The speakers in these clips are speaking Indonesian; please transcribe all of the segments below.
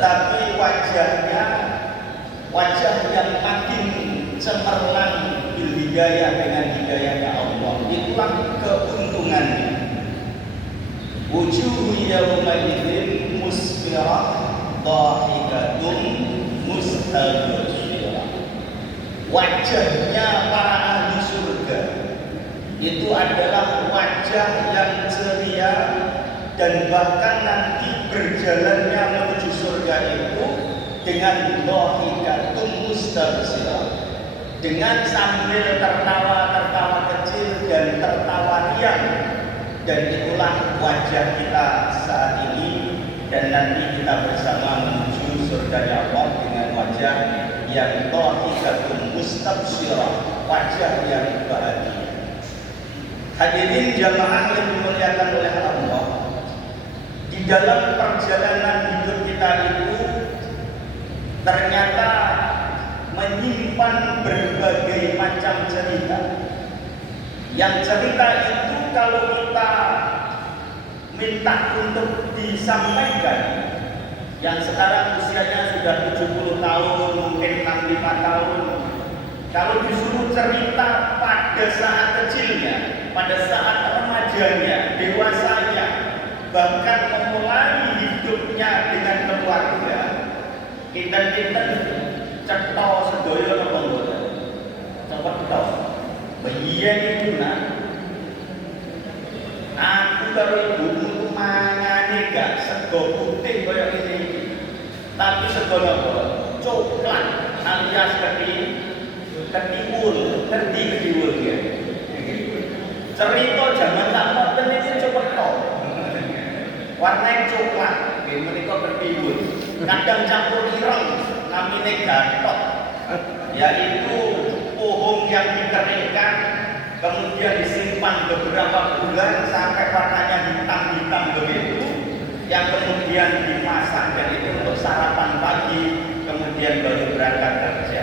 tetapi wajahnya wajah yang makin cemerlang bil hidayah dengan hidayahnya Allah. Itulah keuntungannya. Wujuhu yawma idzin musfirah dhahikatun mustabshirah. Wajahnya para ahli surga itu adalah wajah yang ceria, dan bahkan nanti berjalannya menuju surga itu dengan dhahikatun mustabshirah, dengan sambil tertawa kecil dan tertawa riang. Dan itulah wajah kita saat ini, dan nanti kita bersama menuju surga Allah dengan wajah yang dhahikatun mustabshirah, wajah yang bahagia. Hadirin jamaah yang dimuliakan oleh Allah, di dalam perjalanan hidup kita itu ternyata menyimpan berbagai macam cerita. Yang cerita itu kalau kita minta untuk disampaikan, yang sekarang usianya sudah 70 tahun, mungkin 65 tahun, kalau disuruh cerita pada saat kecilnya, pada saat remajanya, dewasanya, bahkan memulai hidupnya dengan keluarga, kita cetha sedaya napa mboten? Cetha. Biyen itu aku karo ibuku mangane gak sego putih kaya ngene iki. Tapi sego napa? Coklat alias ketiwul ya. Cerita zaman sakmoten iki cepet. Warnanya coklat, nggih menika ketiwul. Kadang campur ireng, namine gathok. Yaitu pohon yang dikeringkan, kemudian disimpan beberapa bulan sampai warnanya hitam-hitam begitu, yang kemudian dimasak, dan itu untuk sarapan pagi, kemudian baru berangkat kerja.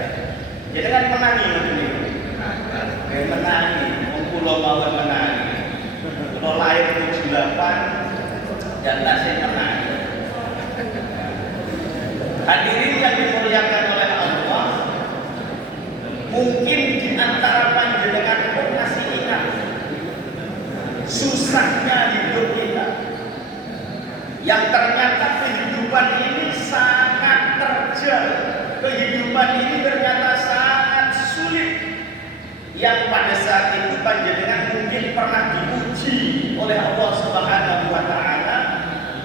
Jadi kan menangi begini, menangi, pulau mawon menangi, pulau lahir 78 dan tasik menangi. Hadirin yang dimuliakan oleh Allah, mungkin di antara panjenengan pun masih ingat susahnya hidup kita, yang ternyata kehidupan ini sangat terjal, kehidupan ini ternyata sangat sulit, yang pada saat itu panjenengan mungkin pernah diuji oleh Allah Subhanahu wa Ta'ala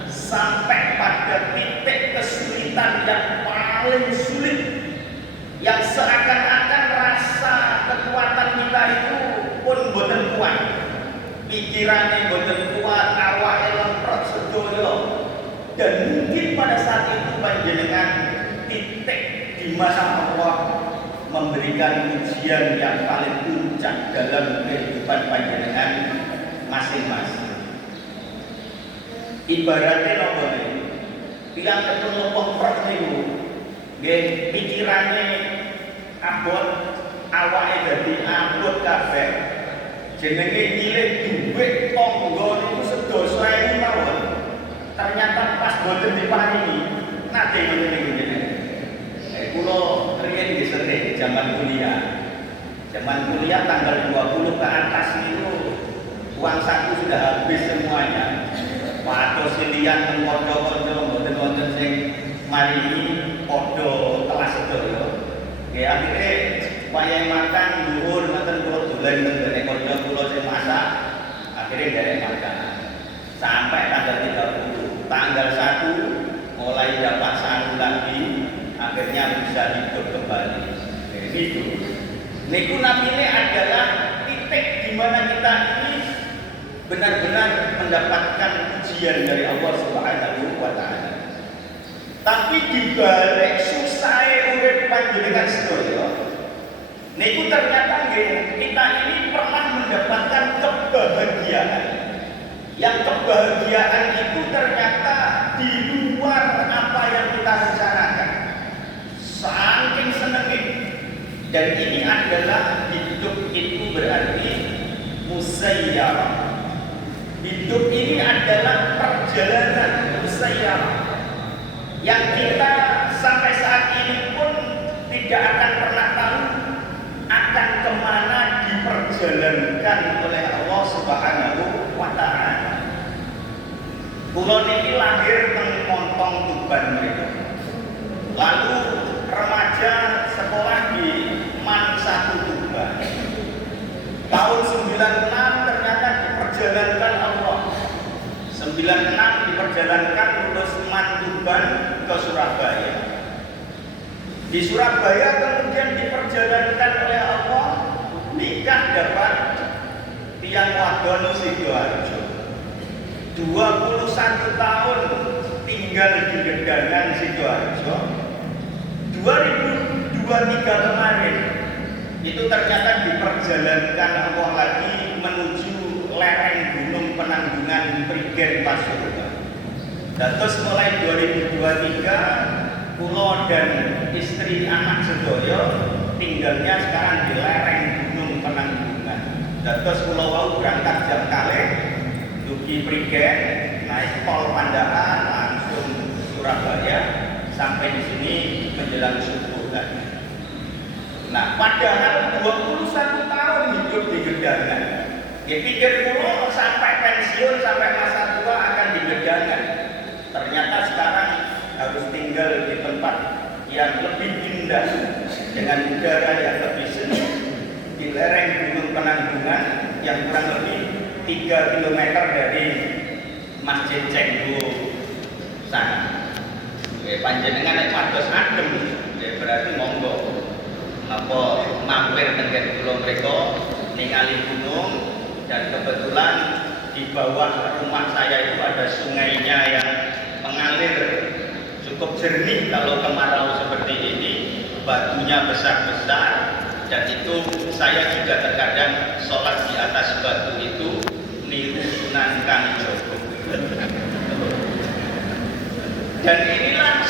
sampai pada titik kesulitan yang paling sulit, yang seakan-akan rasa kekuatan kita itu pun boten kuat, pikirannya boten kuat, awake lemprot sedoyo. Dan mungkin pada saat itu panjenengan titik di mana Allah memberikan ujian yang paling puncak dalam kehidupan panjenengan masing-masing. Ibaratnya nopo niku, tiyang ketemu lemprot niku, nggih pikirane abot, awake dadi abot kabeh. Jenenge nyilih dhuwit tangga niku sedasa ewu mawon. Ternyata pas boten diparingi, nate ngoten niku jenenge. Kula riyen nggih sering zaman kuliah. Zaman kuliah tanggal 20 ke atas itu uang saku sudah habis semuanya. Padha silian teng kanca-kanca mboten wonten sing maringi padha kelas sedaya. Nggih akhire wayahe makan dhuwur ngoten kula dolen teng gone kanca kula sing masak, akhire nderek makan. Sampai tanggal 30, tanggal 1 mulai dapat satu lagi, akhirnya bisa hidup kembali. Gitu. Niku namine adalah titik di mana kita ini benar-benar mendapatkan ujian dari Allah Subhanahu wa Ta'ala. Tapi dibalik susahnya urip panjenengan sedaya, niku ternyata kita ini pernah mendapatkan kebahagiaan. Yang kebahagiaan itu ternyata di luar apa yang kita rencanakan. Saking senengnya. Dan ini adalah hidup itu berarti musayyarah. Hidup ini adalah perjalanan musayyarah yang kita tidak akan pernah tahu akan kemana diperjalankan oleh Allah Subhanahu wa Ta'ala. Kula niki lahir teng Montong Tuban mriku. Lalu remaja sekolah di MAN 1 Tuban. Tahun 96 ternyata diperjalankan Allah. 96 diperjalankan lulus MAN Tuban ke Surabaya. Di Surabaya kemudian diperjalankan oleh Allah nikah dapat tiang wadon Sidoarjo. 21 tahun tinggal di Gedangan Sidoarjo. 2023 kemarin itu ternyata diperjalankan Allah lagi menuju lereng Gunung Penanggungan Prigen Pasuruan. Dan terus mulai 2023 kula dan istri anak sedoyo tinggalnya sekarang di lereng Gunung Penanggungan. Dan terus kula wau berangkat jam kalih dugi Prigen naik tol Pandaan langsung Surabaya sampai di sini menjelang subuh tadi. Nah, padahal 21 tahun hidup di Gedangan. Dipikir kula sampai pensiun sampai masa tua akan di Gedangan. Ternyata sekarang harus tinggal di tempat yang lebih indah dengan udara yang lebih sejuk di lereng Gunung Penanggungan yang kurang lebih 3 km dari Masjid Cenggu sana. Panjenengan nek pados adem, berarti monggo. Apa mampir tenggen kula mriko ningali gunung dan kebetulan di bawah rumah saya itu ada sungainya yang mengalir cukup jernih kalau kemarau seperti ini, batunya besar-besar dan itu saya juga terkadang sholat di atas batu itu niru Sunan Kalijogo. Dan inilah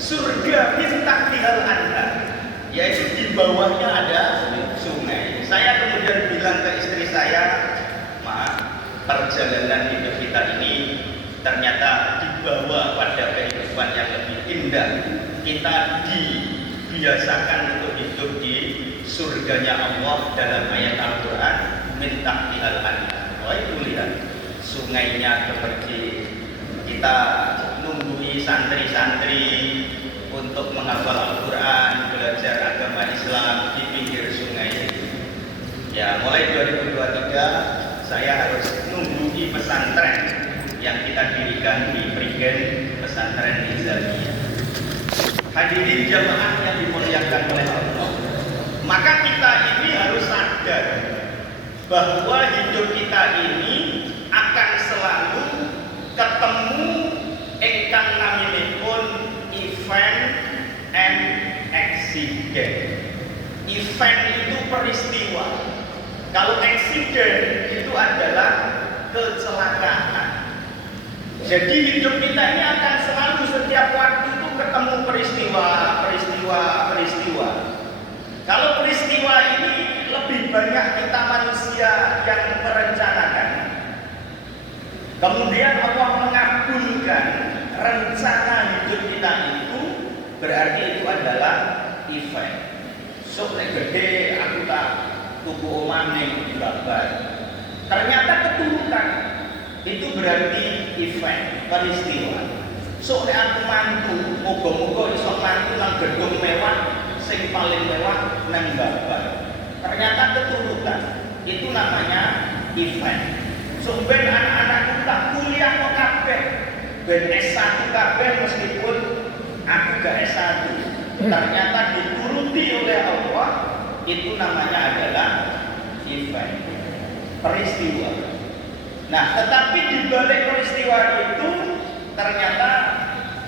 surga bintang tinggal Anda, yaitu di bawahnya ada sungai. Saya kemudian bilang ke istri saya, maaf, perjalanan hidup kita ini ternyata dibawa pada kehidupan yang lebih indah. Kita dibiasakan untuk hidup di surganya Allah dalam ayat Al-Quran, minta tinggal Anda. Wah, itu lihat sungainya seperti kita nunggui santri-santri untuk menghafal Al-Quran, belajar agama Islam di pinggir sungai. Ya, mulai 2023 saya harus nunggui pesantren yang kita dirikan di Prigen, pesantren Nizamiyah. Hadirin jamaah yang dimuliakan oleh Allah, maka kita ini harus sadar bahwa hidup kita ini akan selalu ketemu ingkang naminipun event and accident. Event itu peristiwa. Kalau accident itu adalah kecelakaan. Jadi hidup kita ini akan selalu setiap waktu itu ketemu peristiwa. Kalau peristiwa ini lebih banyak kita manusia yang merencanakan. Kemudian Allah mengabulkan rencana hidup kita itu, berarti itu adalah event. So, gede aku tak tuku omah ning Babar. Ternyata keturutan itu berarti event, peristiwa. So, aku mantu, moga-moga iso mantu nang gedung mewah, sing paling mewah nang Babar. Ternyata keturutan itu namanya event. Sumben anak-anakku tak kuliah kok kabeh, ben S1 kabeh meskipun aku gak S1. Ternyata dituruti oleh Allah, itu namanya adalah event, peristiwa. Nah, tetapi di balik peristiwa itu ternyata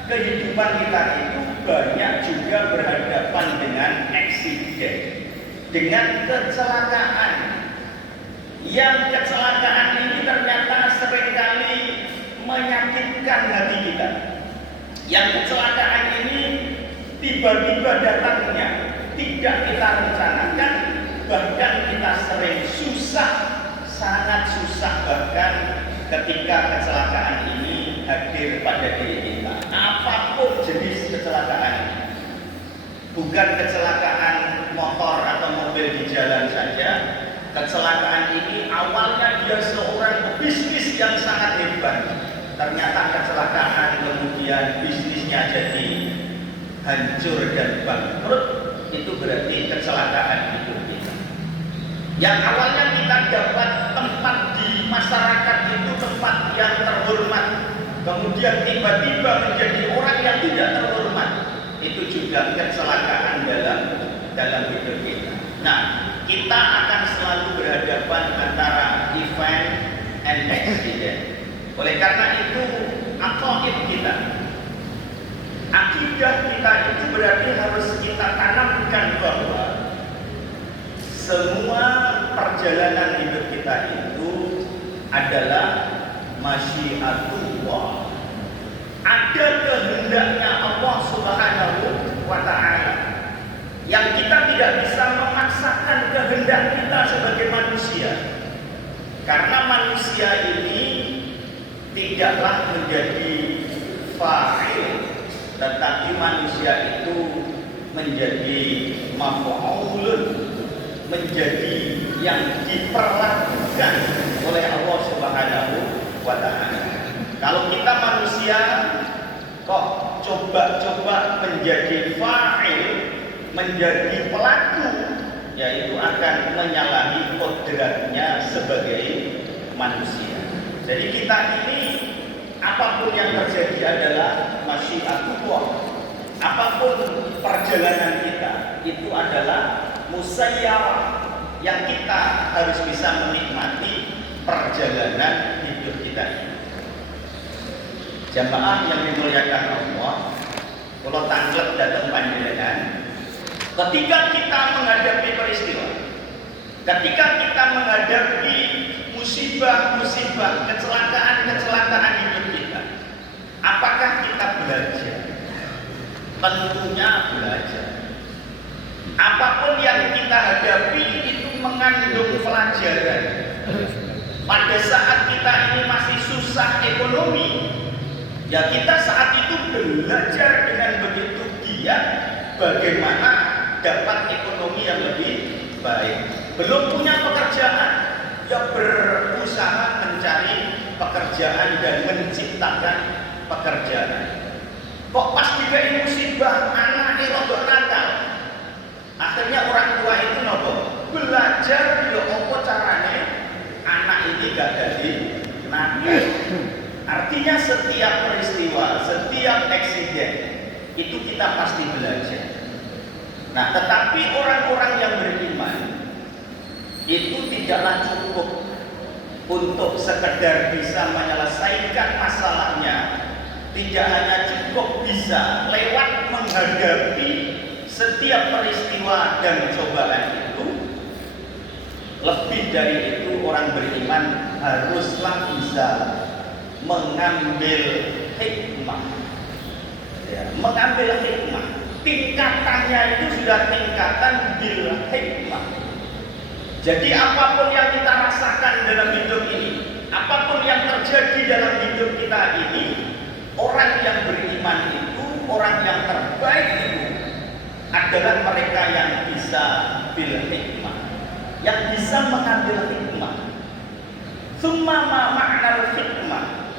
kehidupan kita itu banyak juga berhadapan dengan eksiden, dengan kecelakaan. Yang kecelakaan ini ternyata seringkali menyakitkan hati kita. Yang kecelakaan ini tiba-tiba datangnya, tidak kita rencanakan, bahkan kita sering susah, sangat susah bahkan ketika kecelakaan ini hadir pada diri kita. Apapun jenis kecelakaan ini. bukan kecelakaan motor atau mobil di jalan saja. Kecelakaan ini awalnya dia seorang pebisnis yang sangat hebat. Ternyata kecelakaan kemudian bisnisnya jadi hancur dan bangkrut. Itu berarti kecelakaan hidup kita. Yang awalnya kita dapat tempat di masyarakat itu tempat yang terhormat, kemudian tiba-tiba menjadi orang yang tidak terhormat. Itu juga kecelakaan dalam hidup kita. Nah, kita akan selalu berhadapan antara event and accident. Oleh karena itu, aqaid kita, akidah kita itu berarti harus kita tanamkan bahwa semua perjalanan hidup kita itu adalah masyiatullah. Ada kehendaknya Allah Subhanahu wa ta'ala yang kita tidak bisa memaksakan kehendak kita sebagai manusia. Karena manusia ini tidaklah menjadi fa'il, tetapi manusia itu menjadi maf'ulun, menjadi yang diperlakukan oleh Allah Subhanahu wa ta'ala. Kalau kita manusia kok coba-coba menjadi fa'il, menjadi pelaku, yaitu akan menyalahi kodratnya sebagai manusia. Jadi kita ini apapun yang terjadi adalah masyiatullah. Apapun perjalanan kita itu adalah musayyarah, yang kita harus bisa menikmati perjalanan hidup kita ini. Jamaah yang dimuliakan Allah, kalau tanglet datang panjenengan, ketika kita menghadapi peristiwa, ketika kita menghadapi musibah-musibah, kecelakaan-kecelakaan hidup kita, apakah kita belajar? Tentunya belajar. Apapun yang kita hadapi itu mengandung pelajaran. Pada saat kita ini masih susah ekonomi, ya kita saat itu belajar dengan begitu giat bagaimana dapat ekonomi yang lebih baik. Belum punya pekerjaan, ya berusaha mencari pekerjaan dan menciptakan pekerjaan. Kok pas dikasih musibah anak rodok nakal, akhirnya orang tua itu nopo belajar ya apa caranya anak ini gak jadi nakal. Artinya setiap peristiwa, setiap eksiden itu kita pasti belajar. Nah, tetapi orang-orang yang beriman itu tidaklah cukup untuk sekedar bisa menyelesaikan masalahnya, tidak hanya cukup bisa lewat menghadapi setiap peristiwa dan cobaan itu. Lebih dari itu, orang beriman haruslah bisa mengambil hikmah, ya, mengambil hikmah. Tingkatannya itu sudah tingkatan bil hikmah. Jadi apapun yang kita rasakan dalam hidup ini, apapun yang terjadi dalam hidup kita ini, orang yang beriman itu, orang yang terbaik itu adalah mereka yang bisa bil hikmah, yang bisa mengambil hikmah. Summa ma ma'nal hikmah.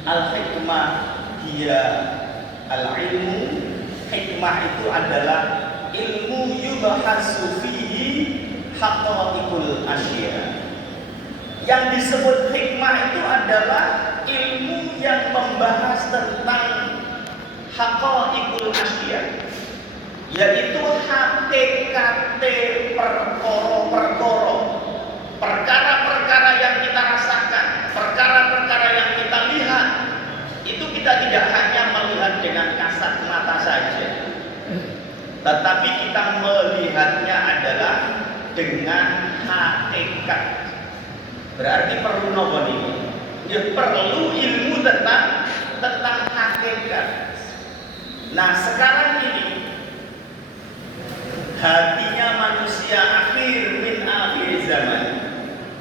Al-hikmah dia al-ilmu. Hikmah itu adalah ilmu yubhasu fihi haqa'iqul asya. Yang disebut hikmah itu adalah ilmu yang membahas tentang haqa'iqul asya, yaitu hakikat perkara-perkara, perkara-perkara yang kita rasakan, perkara-perkara yang kita lihat. Itu kita tidak hanya melihat dengan kasat mata saja, tetapi kita melihatnya adalah dengan hakikat. Berarti perlu nopo ini? Ya, perlu ilmu tentang hakikat. Nah, sekarang ini hatinya manusia akhir min akhir zaman,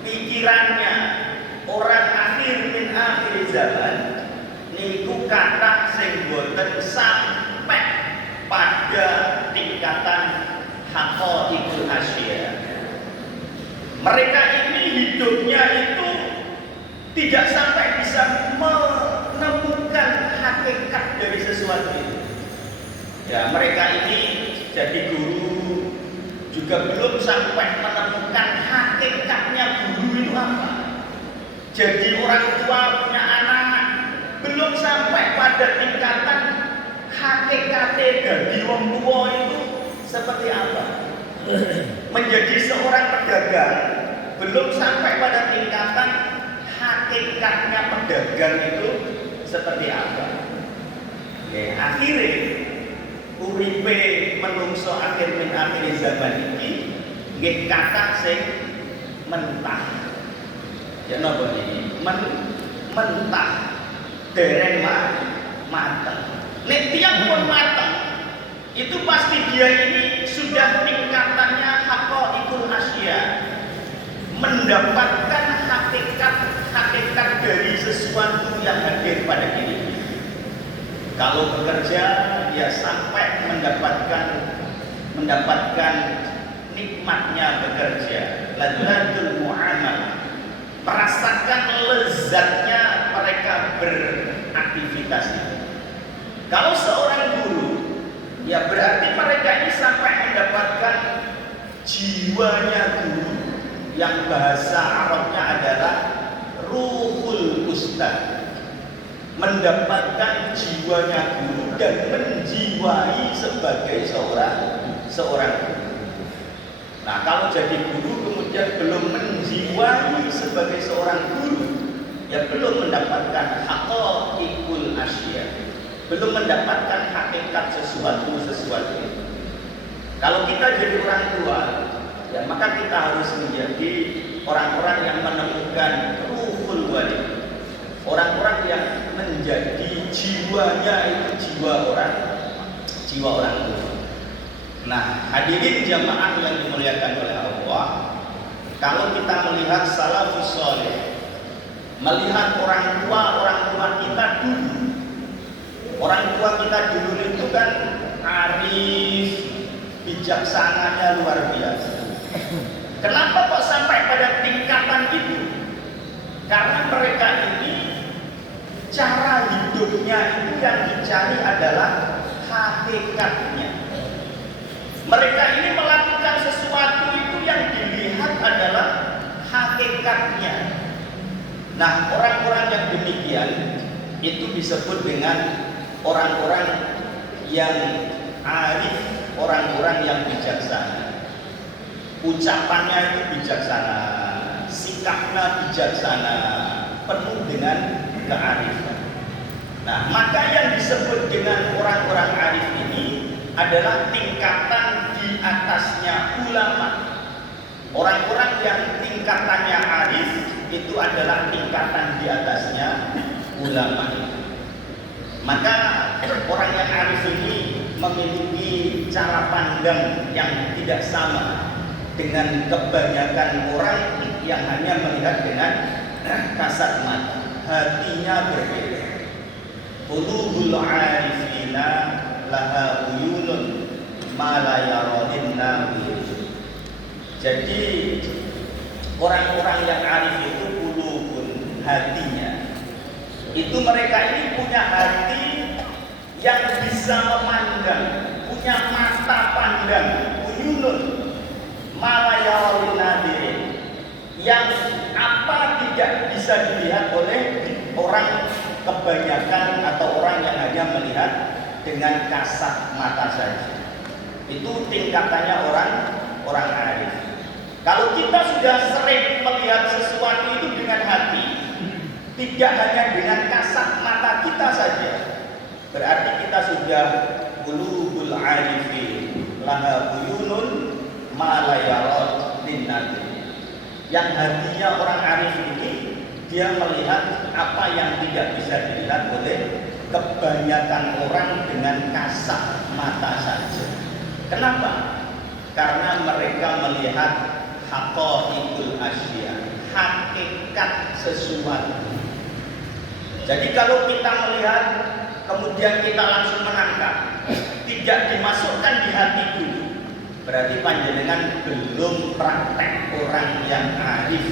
pikirannya orang akhir min akhir zaman, niku kata sing boten sampai pada tingkat tingkatan haqaiqul asya. Mereka ini hidupnya itu tidak sampai bisa menemukan hakikat dari sesuatu itu. Ya, mereka ini jadi guru juga belum sampai menemukan hakikatnya guru itu apa. Jadi orang tua punya anak belum sampai pada tingkatan hakikatnya dari wong tua itu seperti apa. Menjadi seorang pedagang belum sampai pada tingkatan hakikatnya pedagang itu seperti apa. Oke, akhirnya uripe menungso akhir min akhir zaman ini nggih kata sing mentah. Ya napa iki? Mentah dereng mateng. Nek tiyang pun mateng, itu pasti dia ini sudah tingkatannya haqaiqul asya. Mendapatkan hakikat dari sesuatu yang hadir pada diri. Kalau bekerja, dia sampai mendapatkan nikmatnya bekerja, ladzzatul muamalah, merasakan lezatnya mereka beraktivitas itu. Kalau seorang guru, ya berarti mereka ini sampai mendapatkan jiwanya guru, yang bahasa Arabnya adalah ruhul ustaz, mendapatkan jiwanya guru dan menjiwai sebagai seorang guru. Nah, kalau jadi guru kemudian belum menjiwai sebagai seorang guru, ya belum mendapatkan haqaiqul asya, belum mendapatkan hakikat sesuatu. Kalau kita jadi orang tua, ya maka kita harus menjadi orang-orang yang menemukan ruhul walid, orang-orang yang menjadi jiwanya itu jiwa orang tua. Nah, hadirin jamaah yang dimuliakan oleh Allah, kalau kita melihat salafus saleh, melihat orang tua kita dulu, orang tua kita dulu itu kan arif, bijaksananya luar biasa. Kenapa kok sampai pada tingkatan itu? Karena mereka ini cara hidupnya itu yang dicari adalah hakikatnya. Mereka ini melakukan sesuatu itu yang dilihat adalah hakikatnya. Nah, orang-orang yang demikian itu disebut dengan orang-orang yang arif, orang-orang yang bijaksana. Ucapannya itu bijaksana, sikapnya bijaksana, penuh dengan kearifan. Nah, maka yang disebut dengan orang-orang arif ini adalah tingkatan di atasnya ulama. Orang-orang yang tingkatannya arif itu adalah tingkatan di atasnya ulama. Maka orang yang arif ini memiliki cara pandang yang tidak sama dengan kebanyakan orang yang hanya melihat dengan kasat mata. Hatinya berbeda. Qulubul arifina laha uyunun ma la yaradin nawi. Jadi orang-orang yang arif itu qulubun, hatinya. Itu mereka ini punya hati yang bisa memandang, punya mata pandang, uyunun ma la yaradin nawi, yang apa tidak bisa dilihat oleh orang kebanyakan atau orang yang hanya melihat dengan kasat mata saja. Itu tingkatannya orang arif. Kalau kita sudah sering melihat sesuatu itu dengan hati, tidak hanya dengan kasat mata kita saja, berarti kita sudah qulubul arifin laha uyunun ma la yarad linnati. Yang hatinya orang arif ini, dia melihat apa yang tidak bisa dilihat oleh kebanyakan orang dengan kasat mata saja. Kenapa? Karena mereka melihat haqaiqul asya, hakikat sesuatu. Jadi kalau kita melihat kemudian kita langsung menangkap, tidak dimasukkan di hati dulu, berarti panjenengan belum praktek orang yang arif.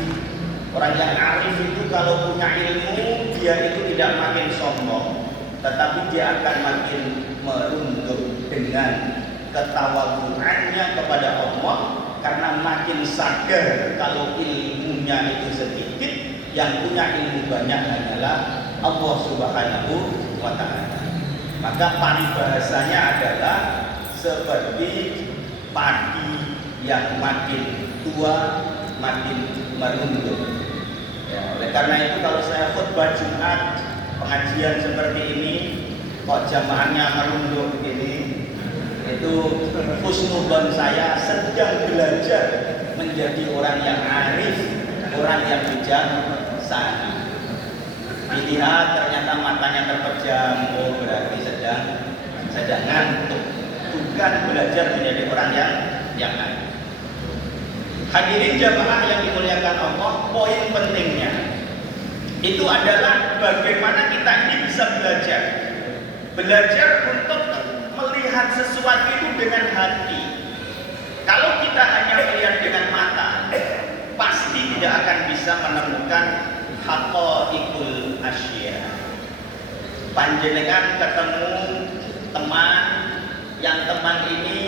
Orang yang arif itu kalau punya ilmu, dia itu tidak makin sombong, tetapi dia akan makin merunduk dengan ketawaduannya kepada Allah, karena makin sadar kalau ilmunya itu sedikit, yang punya ilmu banyak hanyalah Allah Subhanahu wa Ta'ala. Maka paribahasanya adalah seperti padi yang makin tua makin merunduk. Ya, oleh karena itu kalau saya khutbah Jumat, pengajian seperti ini, kok jamaahnya merunduk begini, itu husnudzon saya sedang belajar menjadi orang yang arif, orang yang bijaksana. Dilihat ternyata matanya terpejam, oh berarti sedang ngantuk, bukan belajar menjadi orang yang arif. Hadirin jamaah yang dimuliakan Allah, poin pentingnya itu adalah bagaimana kita ini bisa belajar untuk melihat sesuatu itu dengan hati. Kalau kita hanya melihat dengan mata, pasti tidak akan bisa menemukan haqaiqul asya. Panjenengan ketemu teman, yang teman ini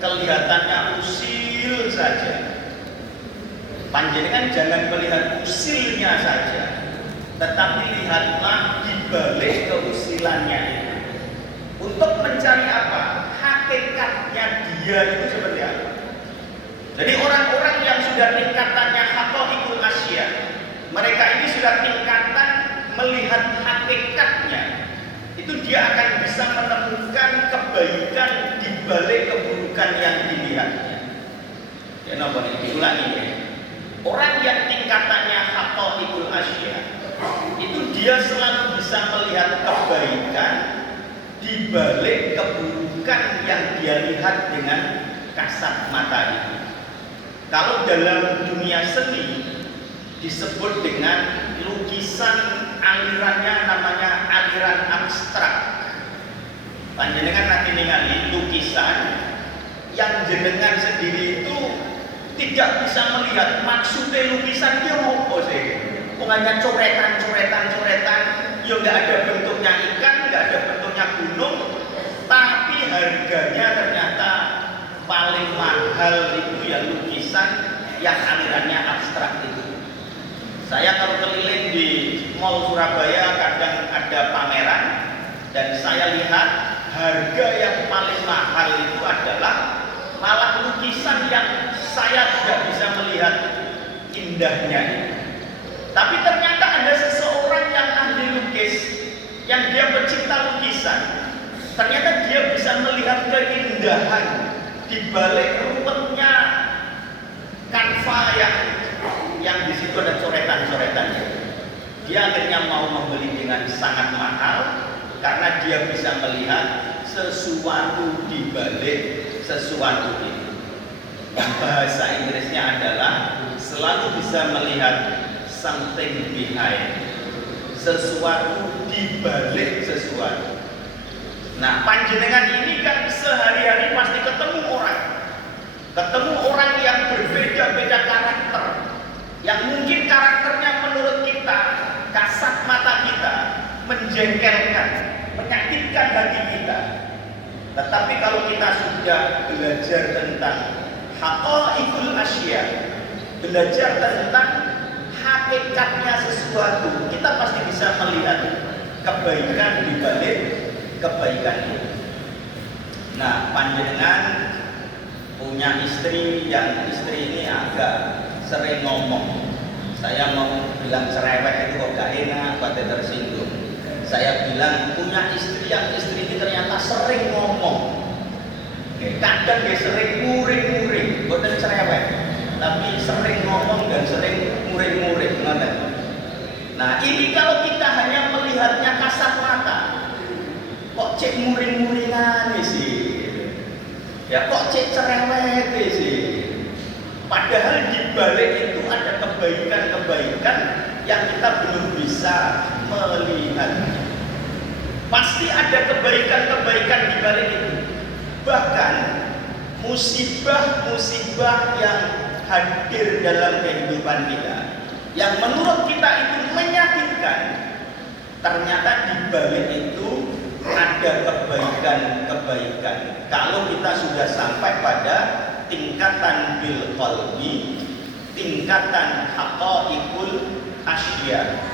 kelihatannya usil saja. Panjenengan jangan melihat usilnya saja, tetapi lihatlah di balik keusilannya itu. Untuk mencari apa? Hakikatnya dia itu seperti apa? Jadi orang-orang yang sudah tingkatannya haqaiqul asya, mereka ini sudah tingkatan melihat hakikatnya, itu dia akan bisa menemukan kebaikan di balik keburukan yang dilihatnya. Ya, napa diulangi ya. Orang yang tingkatannya haqaiqul asya, itu dia selalu bisa melihat kebaikan di balik keburukan yang dia lihat dengan kasat mata itu. Kalau dalam dunia seni disebut dengan lukisan, alirannya namanya aliran abstrak. Panjenengan nanti ningali lukisan yang jenengan sendiri itu tidak bisa melihat maksudnya lukisan dia apa sih. Pokoknya coretan, ya nggak ada bentuknya ikan, nggak ada bentuknya gunung, tapi harganya ternyata paling mahal itu ya lukisan yang alirannya abstrak itu. Saya kalau keliling di Mall Surabaya kadang ada pameran, dan saya lihat harga yang paling mahal itu adalah malah lukisan yang saya tidak bisa melihat indahnya itu. Tapi ternyata ada seseorang yang ahli lukis, yang dia pecinta lukisan, ternyata dia bisa melihat keindahan di balik ruwetnya kanva yang di situ ada coretan-coretan. Dia akhirnya mau membeli dengan sangat mahal karena dia bisa melihat sesuatu di balik sesuatu itu. Yang bahasa Inggrisnya adalah selalu bisa melihat something behind, sesuatu di balik sesuatu. Nah, panjenengan ini kan sehari-hari pasti ketemu orang yang berbeda-beda karakter, yang mungkin karakternya menurut kita, kasat mata kita, menjengkelkan, menyakitkan hati kita. Tetapi kalau kita sudah belajar tentang haqaiqul asya, belajar tentang hakikatnya sesuatu, kita pasti bisa melihat kebaikan di balik kebaikan itu. Nah, panjenengan punya istri yang istri ini agak sering ngomong. Saya mau bilang cerewet itu kok gak enak, kok tersinggung. Saya bilang punya istri yang istri ini ternyata sering ngomong. Kadang dia sering muring-muring, bukan cerewet, tapi sering ngomong dan sering muring-muring. Nah, ini kalau kita hanya melihatnya kasat mata, kok cek muring-muringan sih? Ya kok cek cerewet sih? Padahal di balik itu ada kebaikan-kebaikan yang kita belum bisa melihat. Pasti ada kebaikan-kebaikan di balik itu. Bahkan musibah-musibah yang hadir dalam kehidupan kita, yang menurut kita itu menyakitkan, ternyata di balik itu ada kebaikan-kebaikan. Kalau kita sudah sampai pada tingkatan bil qalbi, tingkatan haqaiqul asya,